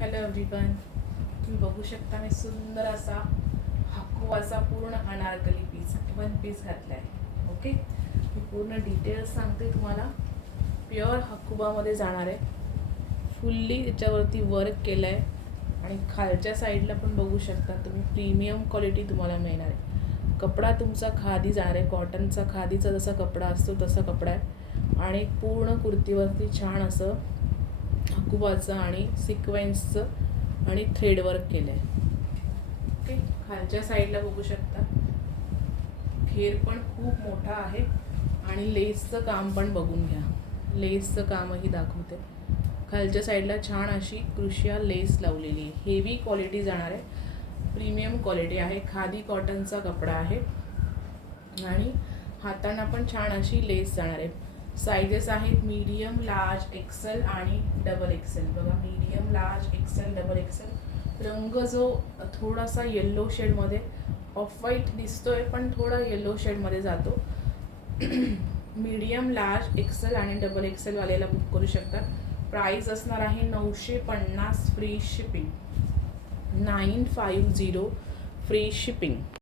Hello everyone, तुम्ही बघू शकता मी सुंदर असा हकुवाचा पूर्ण अनारकली पीस वन पीस घातला आहे. ओके, मी पूर्ण डिटेल्स सांगते तुम्हाला. प्युअर हकुबामध्ये जाणार आहे, फुल्ली त्याच्यावरती वर्क केलं आहे आणि खालच्या साईडला पण बघू शकता तुम्ही प्रीमियम क्वालिटी तुम्हाला मिळणार आहे. कपडा तुमचा खादी जाणार आहे, कॉटनचा खादीचा जसा कपडा असतो तसा कपडा आहे आणि पूर्ण कुर्तीवरती छान असं हकुबाचं आणि सिक्वेन्सचं आणि थ्रेडवर्क केलं आहे. ओके, खालच्या साईडला बघू शकता घेर पण खूप मोठा आहे आणि लेसचं काम पण बघून घ्या. लेसचं कामही दाखवते. खालच्या साईडला छान अशी क्रुशिया लेस लावलेली आहे. हेवी क्वालिटी जाणार आहे, प्रीमियम क्वालिटी आहे, खादी कॉटनचा कपडा आहे आणि हातांना पण छान अशी लेस जाणार आहे. साइजेस आहेत मीडियम, लार्ज, एक्सेल आणि डबल एक्सेल. बघा, medium, large, XL, double XL. रंग जो थोडासा येल्लो शेडमध्ये, ऑफ व्हाईट दिसतोय पण थोडा येल्लो शेडमध्ये जातो. मीडियम, लार्ज, एक्सेल आणि डबल एक्सेल वाल्याला बुक करू शकतात. प्राईस असणार आहे 950, फ्री शिपिंग. 950 free shipping.